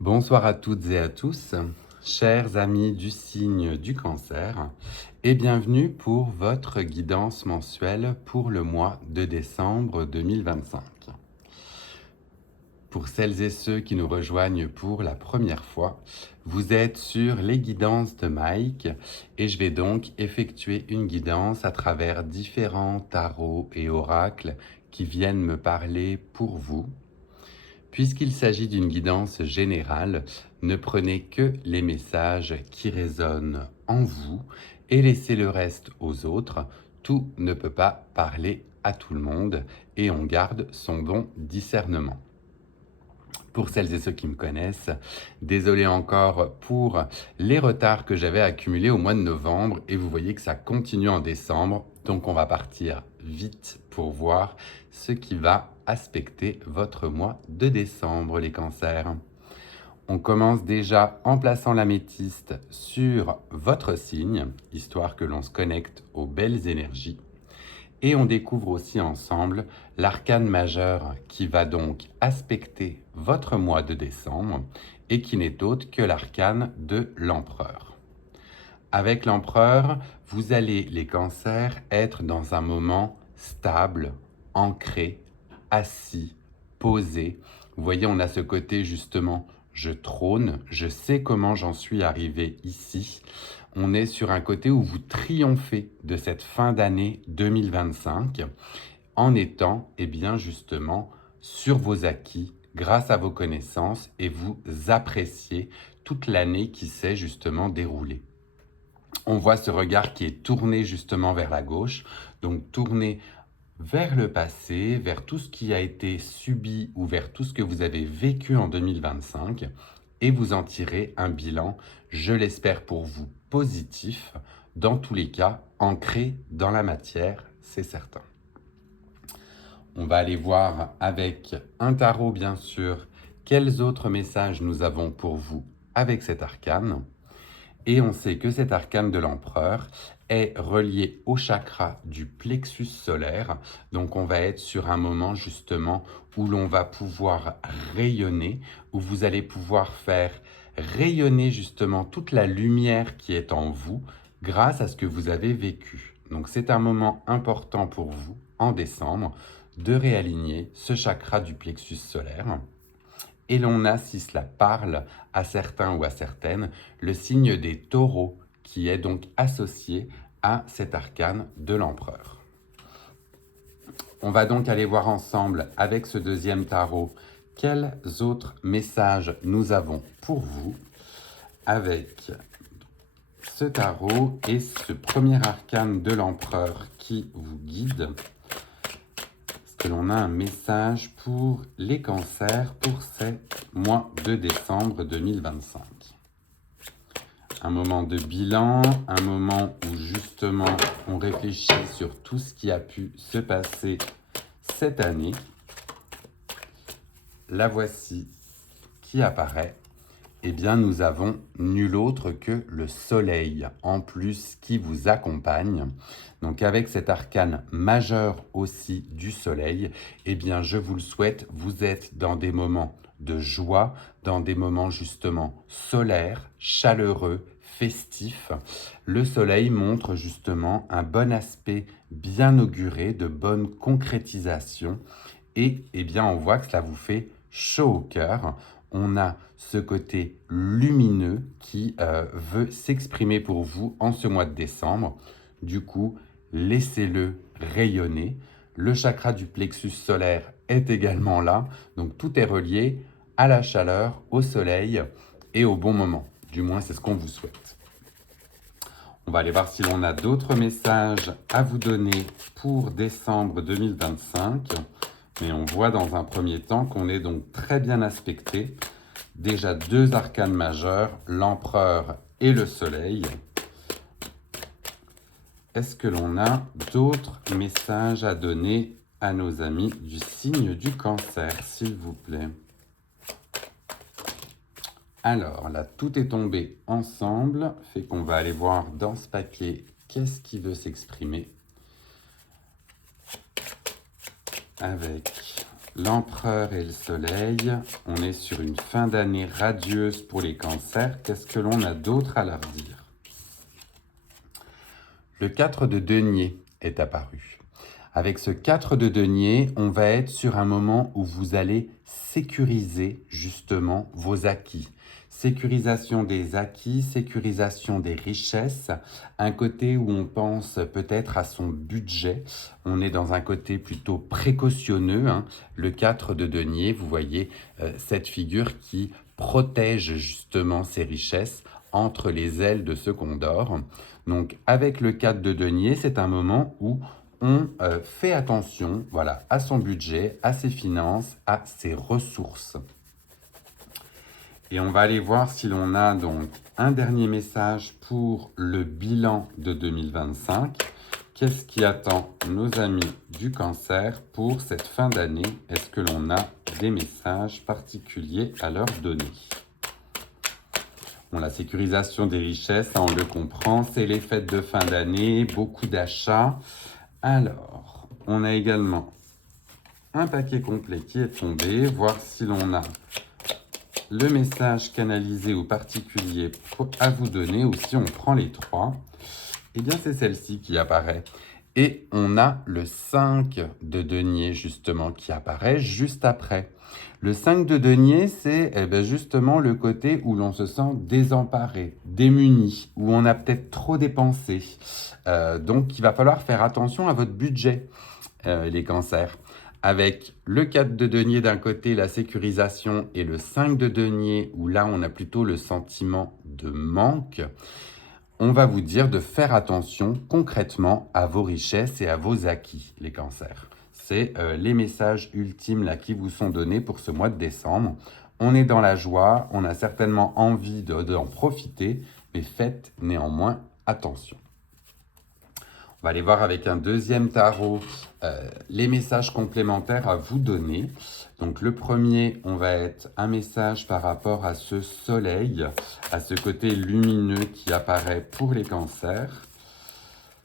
Bonsoir à toutes et à tous, chers amis du signe du Cancer, et bienvenue pour votre guidance mensuelle pour le mois de décembre 2025. Pour celles et ceux qui nous rejoignent pour la première fois, vous êtes sur les guidances de Mike et je vais donc effectuer une guidance à travers différents tarots et oracles qui viennent me parler pour vous. Puisqu'il s'agit d'une guidance générale, ne prenez que les messages qui résonnent en vous et laissez le reste aux autres. Tout ne peut pas parler à tout le monde et on garde son bon discernement. Pour celles et ceux qui me connaissent, désolé encore pour les retards que j'avais accumulés au mois de novembre et vous voyez que ça continue en décembre, donc on va partir vite pour voir ce qui va aspecter votre mois de décembre, les cancers. On commence déjà en plaçant l'améthyste sur votre signe, histoire que l'on se connecte aux belles énergies. Et on découvre aussi ensemble l'arcane majeur qui va donc aspecter votre mois de décembre et qui n'est autre que l'arcane de l'empereur. Avec l'empereur, vous allez, les cancers, être dans un moment stable, ancré, assis, posé. Vous voyez, on a ce côté justement, je trône, je sais comment j'en suis arrivé ici. On est sur un côté où vous triomphez de cette fin d'année 2025 en étant, eh bien justement, sur vos acquis, grâce à vos connaissances et vous appréciez toute l'année qui s'est justement déroulée. On voit ce regard qui est tourné justement vers la gauche, donc tourné vers le passé, vers tout ce qui a été subi ou vers tout ce que vous avez vécu en 2025 et vous en tirez un bilan, je l'espère pour vous, positif, dans tous les cas, ancré dans la matière, c'est certain. On va aller voir avec un tarot, bien sûr, quels autres messages nous avons pour vous avec cet arcane. Et on sait que cet arcane de l'empereur est relié au chakra du plexus solaire. Donc on va être sur un moment justement où l'on va pouvoir rayonner, où vous allez pouvoir faire rayonner justement toute la lumière qui est en vous grâce à ce que vous avez vécu. Donc c'est un moment important pour vous en décembre de réaligner ce chakra du plexus solaire. Et l'on a, si cela parle à certains ou à certaines, le signe des taureaux qui est donc associé à cet arcane de l'empereur. On va donc aller voir ensemble avec ce deuxième tarot quels autres messages nous avons pour vous avec ce tarot et ce premier arcane de l'empereur qui vous guide. Que l'on a un message pour les cancers pour ce mois de décembre 2025. Un moment de bilan, un moment où justement on réfléchit sur tout ce qui a pu se passer cette année. La voici qui apparaît. Eh bien, nous avons nul autre que le soleil, en plus, qui vous accompagne. Donc, avec cet arcane majeur aussi du soleil, eh bien, je vous le souhaite, vous êtes dans des moments de joie, dans des moments justement solaires, chaleureux, festifs. Le soleil montre justement un bon aspect bien auguré, de bonne concrétisation. Et eh bien, on voit que cela vous fait chaud au cœur. On a ce côté lumineux qui veut s'exprimer pour vous en ce mois de décembre. Du coup, laissez-le rayonner. Le chakra du plexus solaire est également là. Donc, tout est relié à la chaleur, au soleil et au bon moment. Du moins, c'est ce qu'on vous souhaite. On va aller voir si l'on a d'autres messages à vous donner pour décembre 2025. Mais on voit dans un premier temps qu'on est donc très bien aspecté. Déjà deux arcanes majeurs, l'empereur et le soleil. Est-ce que l'on a d'autres messages à donner à nos amis du signe du cancer, s'il vous plaît? Alors, là, tout est tombé ensemble, fait qu'on va aller voir dans ce papier qu'est-ce qui veut s'exprimer avec L'empereur et le soleil, on est sur une fin d'année radieuse pour les cancers. Qu'est-ce que l'on a d'autre à leur dire? Le 4 de denier est apparu. Avec ce 4 de denier, on va être sur un moment où vous allez sécuriser justement vos acquis. Sécurisation des acquis, sécurisation des richesses, un côté où on pense peut-être à son budget. On est dans un côté plutôt précautionneux, hein. Le 4 de denier, vous voyez cette figure qui protège justement ses richesses entre les ailes de ce condor. Donc avec le 4 de denier, c'est un moment où on fait attention, voilà, à son budget, à ses finances, à ses ressources. Et on va aller voir si l'on a donc un dernier message pour le bilan de 2025. Qu'est-ce qui attend nos amis du cancer pour cette fin d'année? Est-ce que l'on a des messages particuliers à leur donner? Bon, la sécurisation des richesses, ça, on le comprend, c'est les fêtes de fin d'année, beaucoup d'achats. Alors, on a également un paquet complet qui est tombé, voir si l'on a le message canalisé ou particulier à vous donner, ou si on prend les trois. Eh bien, c'est celle-ci qui apparaît. Et on a le 5 de denier, justement, qui apparaît juste après. Le 5 de denier, c'est justement le côté où l'on se sent désemparé, démuni, où on a peut-être trop dépensé. Donc, il va falloir faire attention à votre budget, les cancers. Avec le 4 de denier d'un côté, la sécurisation, et le 5 de denier, où là, on a plutôt le sentiment de manque. On va vous dire de faire attention concrètement à vos richesses et à vos acquis, les cancers. C'est les messages ultimes là, qui vous sont donnés pour ce mois de décembre. On est dans la joie, on a certainement envie d'en profiter, mais faites néanmoins attention. On va aller voir avec un deuxième tarot les messages complémentaires à vous donner. Donc le premier, on va être un message par rapport à ce soleil, à ce côté lumineux qui apparaît pour les cancers.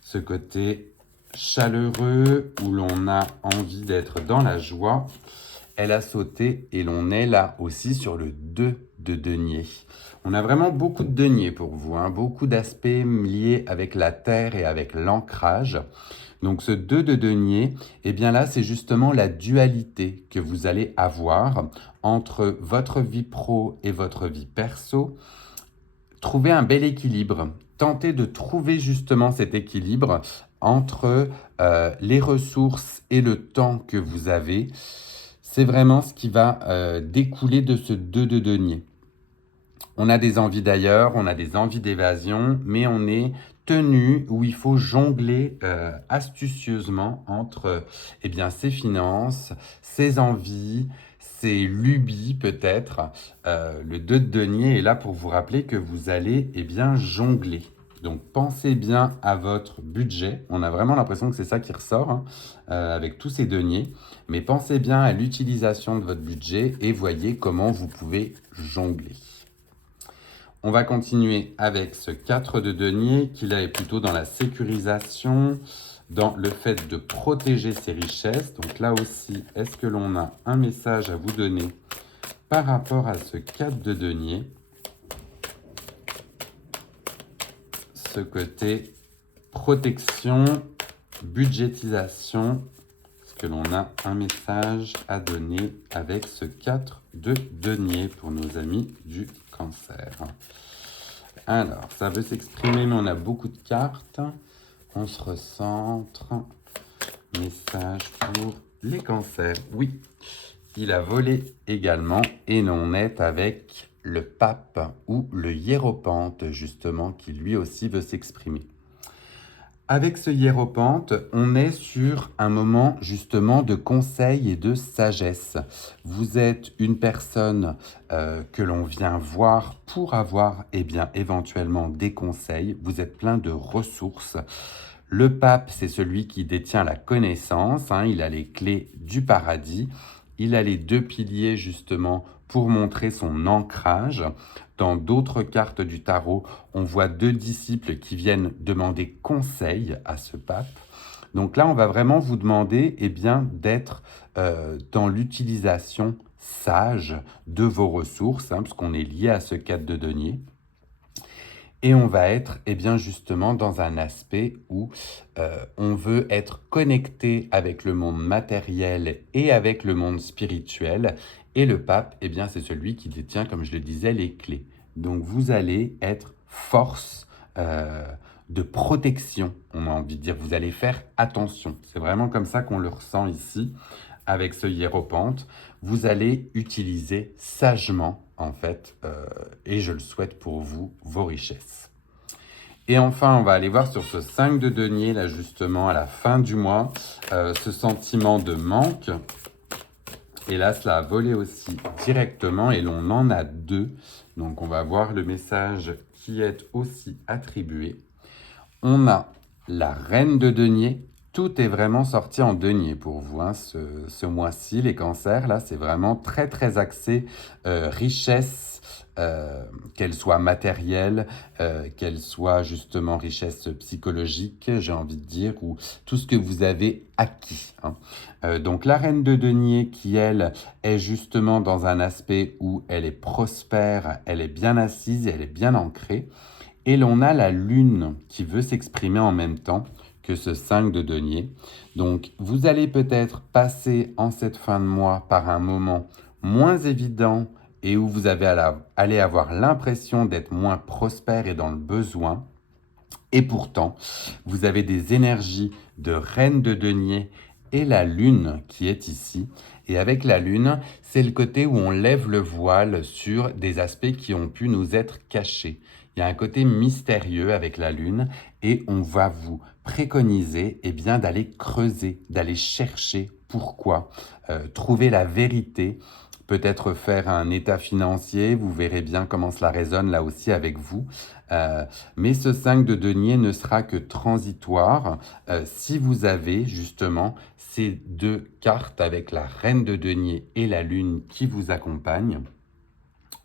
Ce côté chaleureux où l'on a envie d'être dans la joie. Elle a sauté et l'on est là aussi sur le 2 de denier. On a vraiment beaucoup de denier pour vous, hein, beaucoup d'aspects liés avec la terre et avec l'ancrage. Donc ce 2 de denier, eh bien là, c'est justement la dualité que vous allez avoir entre votre vie pro et votre vie perso. Trouvez un bel équilibre. Tentez de trouver justement cet équilibre entre les ressources et le temps que vous avez. C'est vraiment ce qui va découler de ce 2 de denier. On a des envies d'ailleurs, on a des envies d'évasion, mais on est tenu où il faut jongler astucieusement entre ses finances, ses envies, ses lubies peut-être. Le 2 de denier est là pour vous rappeler que vous allez jongler. Donc pensez bien à votre budget. On a vraiment l'impression que c'est ça qui ressort hein, avec tous ces deniers. Mais pensez bien à l'utilisation de votre budget et voyez comment vous pouvez jongler. On va continuer avec ce 4 de denier qui là est plutôt dans la sécurisation, dans le fait de protéger ses richesses. Donc là aussi, est-ce que l'on a un message à vous donner par rapport à ce 4 de denier? Ce côté protection, budgétisation, est-ce que l'on a un message à donner avec ce 4 de denier pour nos amis du cancer? Alors, ça veut s'exprimer, mais on a beaucoup de cartes. On se recentre. Message pour les cancers. Oui, il a volé également et l'on est avec le pape ou le hiéropante, justement, qui lui aussi veut s'exprimer. Avec ce hiéropante, on est sur un moment justement de conseil et de sagesse. Vous êtes une personne que l'on vient voir pour avoir éventuellement des conseils. Vous êtes plein de ressources. Le pape, c'est celui qui détient la connaissance. Hein, il a les clés du paradis. Il a les 2 piliers justement pour montrer son ancrage. Dans d'autres cartes du tarot, on voit 2 disciples qui viennent demander conseil à ce pape. Donc là, on va vraiment vous demander d'être dans l'utilisation sage de vos ressources, puisqu'on est lié à ce cadre de denier. Et on va être justement dans un aspect où on veut être connecté avec le monde matériel et avec le monde spirituel. Et le pape, c'est celui qui détient, comme je le disais, les clés. Donc vous allez être force de protection, on a envie de dire. Vous allez faire attention. C'est vraiment comme ça qu'on le ressent ici avec ce hiéropente. Vous allez utiliser sagement, en fait, et je le souhaite pour vous, vos richesses. Et enfin, on va aller voir sur ce 5 de denier, là justement, à la fin du mois, ce sentiment de manque. Et là, cela a volé aussi directement, et l'on en a deux. Donc, on va voir le message qui est aussi attribué. On a la reine de denier. Tout est vraiment sorti en denier pour vous, ce mois-ci. Les cancers, là, c'est vraiment très, très axé richesse, qu'elle soit matérielle, qu'elle soit justement richesse psychologique, j'ai envie de dire, ou tout ce que vous avez acquis. Donc la reine de denier qui, elle, est justement dans un aspect où elle est prospère, elle est bien assise, elle est bien ancrée. Et l'on a la lune qui veut s'exprimer en même temps que ce 5 de denier. Donc, vous allez peut-être passer en cette fin de mois par un moment moins évident et où vous allez avoir l'impression d'être moins prospère et dans le besoin. Et pourtant, vous avez des énergies de reine de denier et la lune qui est ici. Et avec la lune, c'est le côté où on lève le voile sur des aspects qui ont pu nous être cachés. Il y a un côté mystérieux avec la lune et on va vous préconiser d'aller creuser, d'aller chercher pourquoi, trouver la vérité, peut-être faire un état financier, vous verrez bien comment cela résonne là aussi avec vous. Mais ce 5 de denier ne sera que transitoire si vous avez justement ces deux cartes avec la reine de denier et la lune qui vous accompagnent.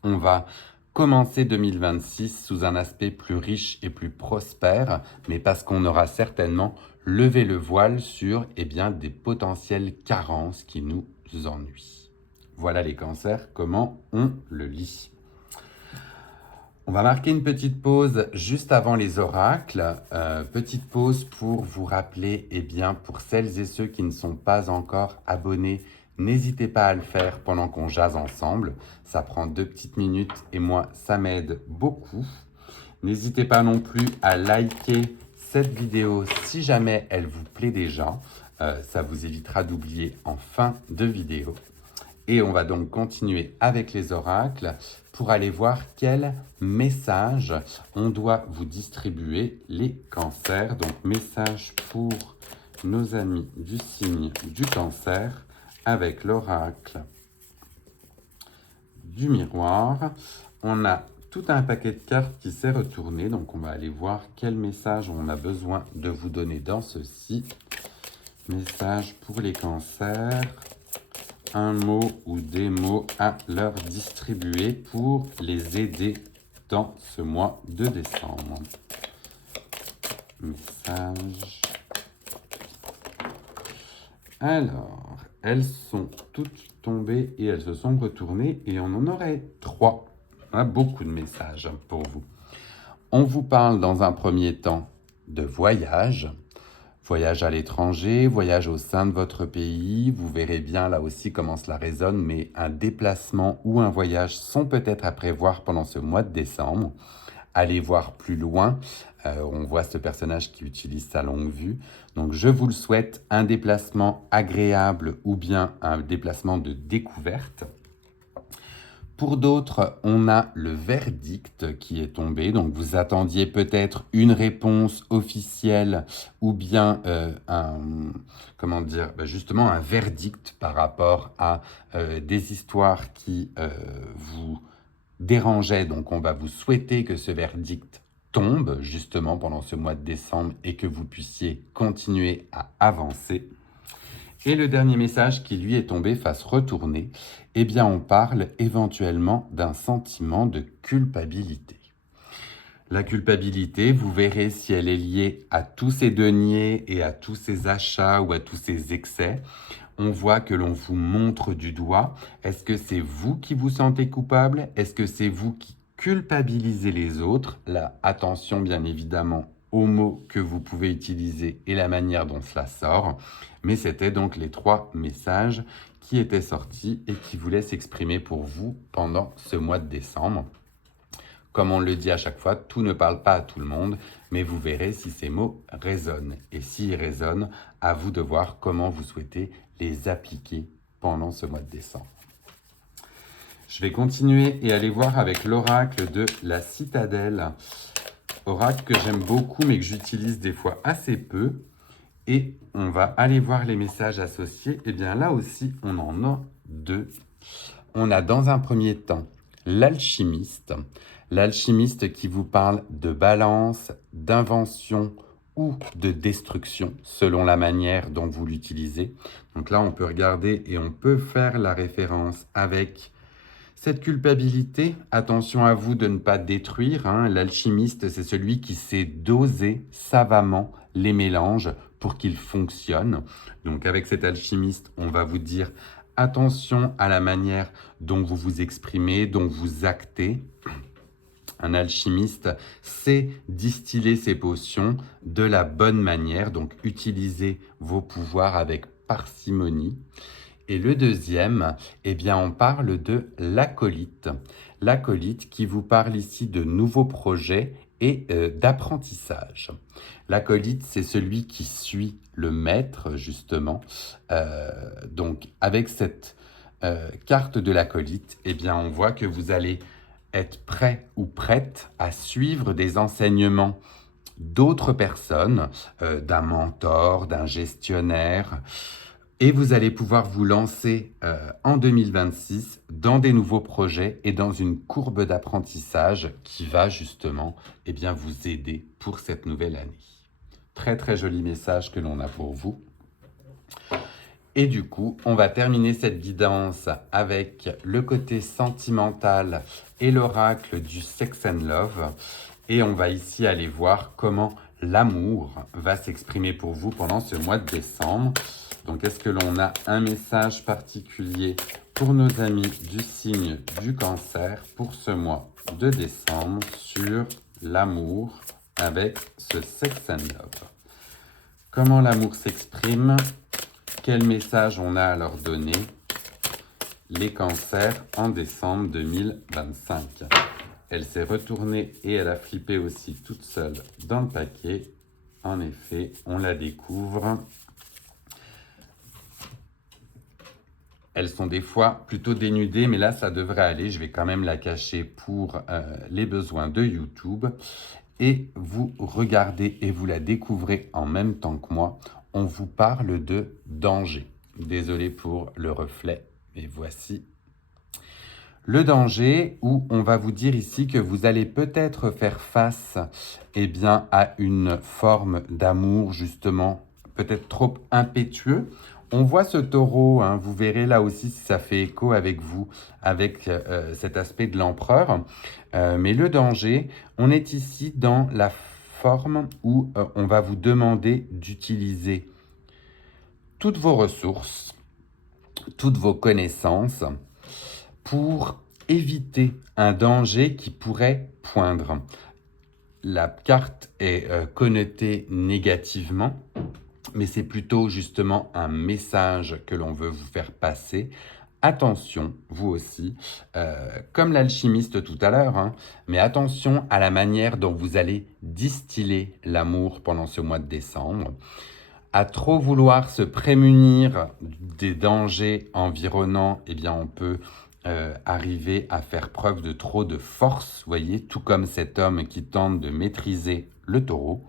On va commencer 2026 sous un aspect plus riche et plus prospère, mais parce qu'on aura certainement levé le voile sur des potentielles carences qui nous ennuient. Voilà les cancers, comment on le lit. On va marquer une petite pause juste avant les oracles. Petite pause pour vous rappeler, pour celles et ceux qui ne sont pas encore abonnés, n'hésitez pas à le faire pendant qu'on jase ensemble. Ça prend 2 petites minutes et moi, ça m'aide beaucoup. N'hésitez pas non plus à liker cette vidéo si jamais elle vous plaît déjà. Ça vous évitera d'oublier en fin de vidéo. Et on va donc continuer avec les oracles pour aller voir quel message on doit vous distribuer, les cancers. Donc, message pour nos amis du signe du cancer avec l'oracle du miroir. On a tout un paquet de cartes qui s'est retourné. Donc, on va aller voir quel message on a besoin de vous donner dans ceci. Message pour les cancers. Un mot ou des mots à leur distribuer pour les aider dans ce mois de décembre. Message. Alors, elles sont toutes tombées et elles se sont retournées et on en aurait 3. On a beaucoup de messages pour vous. On vous parle dans un premier temps de voyage. Voyage à l'étranger, voyage au sein de votre pays, vous verrez bien là aussi comment cela résonne, mais un déplacement ou un voyage sont peut-être à prévoir pendant ce mois de décembre. Allez voir plus loin, on voit ce personnage qui utilise sa longue vue. Donc je vous le souhaite, un déplacement agréable ou bien un déplacement de découverte. Pour d'autres, on a le verdict qui est tombé. Donc, vous attendiez peut-être une réponse officielle ou bien justement un verdict par rapport à des histoires qui vous dérangeaient. Donc, on va vous souhaiter que ce verdict tombe justement pendant ce mois de décembre et que vous puissiez continuer à avancer. Et le dernier message qui lui est tombé face retournée, on parle éventuellement d'un sentiment de culpabilité. La culpabilité, vous verrez si elle est liée à tous ces deniers et à tous ces achats ou à tous ces excès. On voit que l'on vous montre du doigt. Est-ce que c'est vous qui vous sentez coupable? Est-ce que c'est vous qui culpabilisez les autres? Là, attention bien évidemment aux mots que vous pouvez utiliser et la manière dont cela sort. Mais c'était donc les 3 messages qui étaient sortis et qui voulaient s'exprimer pour vous pendant ce mois de décembre. Comme on le dit à chaque fois, tout ne parle pas à tout le monde, mais vous verrez si ces mots résonnent. Et s'ils résonnent, à vous de voir comment vous souhaitez les appliquer pendant ce mois de décembre. Je vais continuer et aller voir avec l'oracle de la citadelle. Oracle que j'aime beaucoup, mais que j'utilise des fois assez peu. Et on va aller voir les messages associés. Et bien là aussi, on en a 2. On a dans un premier temps l'alchimiste. L'alchimiste qui vous parle de balance, d'invention ou de destruction, selon la manière dont vous l'utilisez. Donc là, on peut regarder et on peut faire la référence avec cette culpabilité. Attention à vous de ne pas détruire. L'alchimiste, c'est celui qui sait doser savamment les mélanges pour qu'ils fonctionnent. Donc avec cet alchimiste, on va vous dire attention à la manière dont vous vous exprimez, dont vous actez. Un alchimiste sait distiller ses potions de la bonne manière, donc utilisez vos pouvoirs avec parcimonie. Et le deuxième, eh bien, on parle de l'acolyte. L'acolyte qui vous parle ici de nouveaux projets et d'apprentissage. L'acolyte, c'est celui qui suit le maître, justement. Donc, avec cette carte de l'acolyte, eh bien, on voit que vous allez être prêt ou prête à suivre des enseignements d'autres personnes, d'un mentor, d'un gestionnaire, et vous allez pouvoir vous lancer en 2026 dans des nouveaux projets et dans une courbe d'apprentissage qui va justement vous aider pour cette nouvelle année. Très très joli message que l'on a pour vous. Et du coup, on va terminer cette guidance avec le côté sentimental et l'oracle du Sex and Love. Et on va ici aller voir comment l'amour va s'exprimer pour vous pendant ce mois de décembre. Donc, est-ce que l'on a un message particulier pour nos amis du signe du Cancer pour ce mois de décembre sur l'amour avec ce Sex and Love? Comment l'amour s'exprime? Quel message on a à leur donner? Les cancers en décembre 2025. Elle s'est retournée et elle a flippé aussi toute seule dans le paquet. En effet, on la découvre. Elles sont des fois plutôt dénudées, mais là, ça devrait aller. Je vais quand même la cacher pour les besoins de YouTube. Et vous regardez et vous la découvrez en même temps que moi. On vous parle de danger. Désolé pour le reflet, mais voici le danger où on va vous dire ici que vous allez peut-être faire face à une forme d'amour justement peut-être trop impétueux. On voit ce taureau, vous verrez là aussi si ça fait écho avec vous, avec cet aspect de l'empereur. Mais le danger, on est ici dans la forme où on va vous demander d'utiliser toutes vos ressources, toutes vos connaissances pour éviter un danger qui pourrait poindre. La carte est connotée négativement, mais c'est plutôt justement un message que l'on veut vous faire passer. Attention, vous aussi, comme l'alchimiste tout à l'heure, mais attention à la manière dont vous allez distiller l'amour pendant ce mois de décembre. À trop vouloir se prémunir des dangers environnants, on peut arriver à faire preuve de trop de force, voyez, tout comme cet homme qui tente de maîtriser le taureau.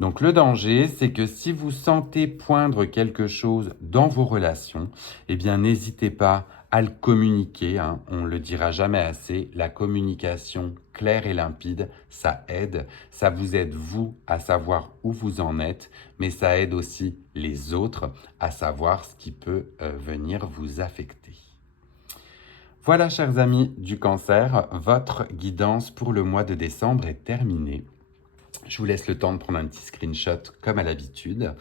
Donc le danger, c'est que si vous sentez poindre quelque chose dans vos relations, n'hésitez pas à le communiquer, on ne le dira jamais assez, la communication claire et limpide, ça aide, ça vous aide vous à savoir où vous en êtes, mais ça aide aussi les autres à savoir ce qui peut venir vous affecter. Voilà, chers amis du cancer, votre guidance pour le mois de décembre est terminée. Je vous laisse le temps de prendre un petit screenshot comme à l'habitude.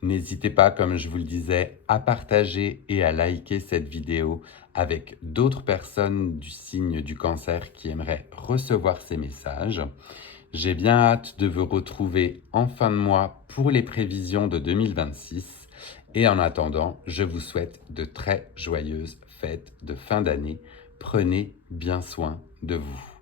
N'hésitez pas, comme je vous le disais, à partager et à liker cette vidéo avec d'autres personnes du signe du cancer qui aimeraient recevoir ces messages. J'ai bien hâte de vous retrouver en fin de mois pour les prévisions de 2026. Et en attendant, je vous souhaite de très joyeuses fêtes de fin d'année. Prenez bien soin de vous.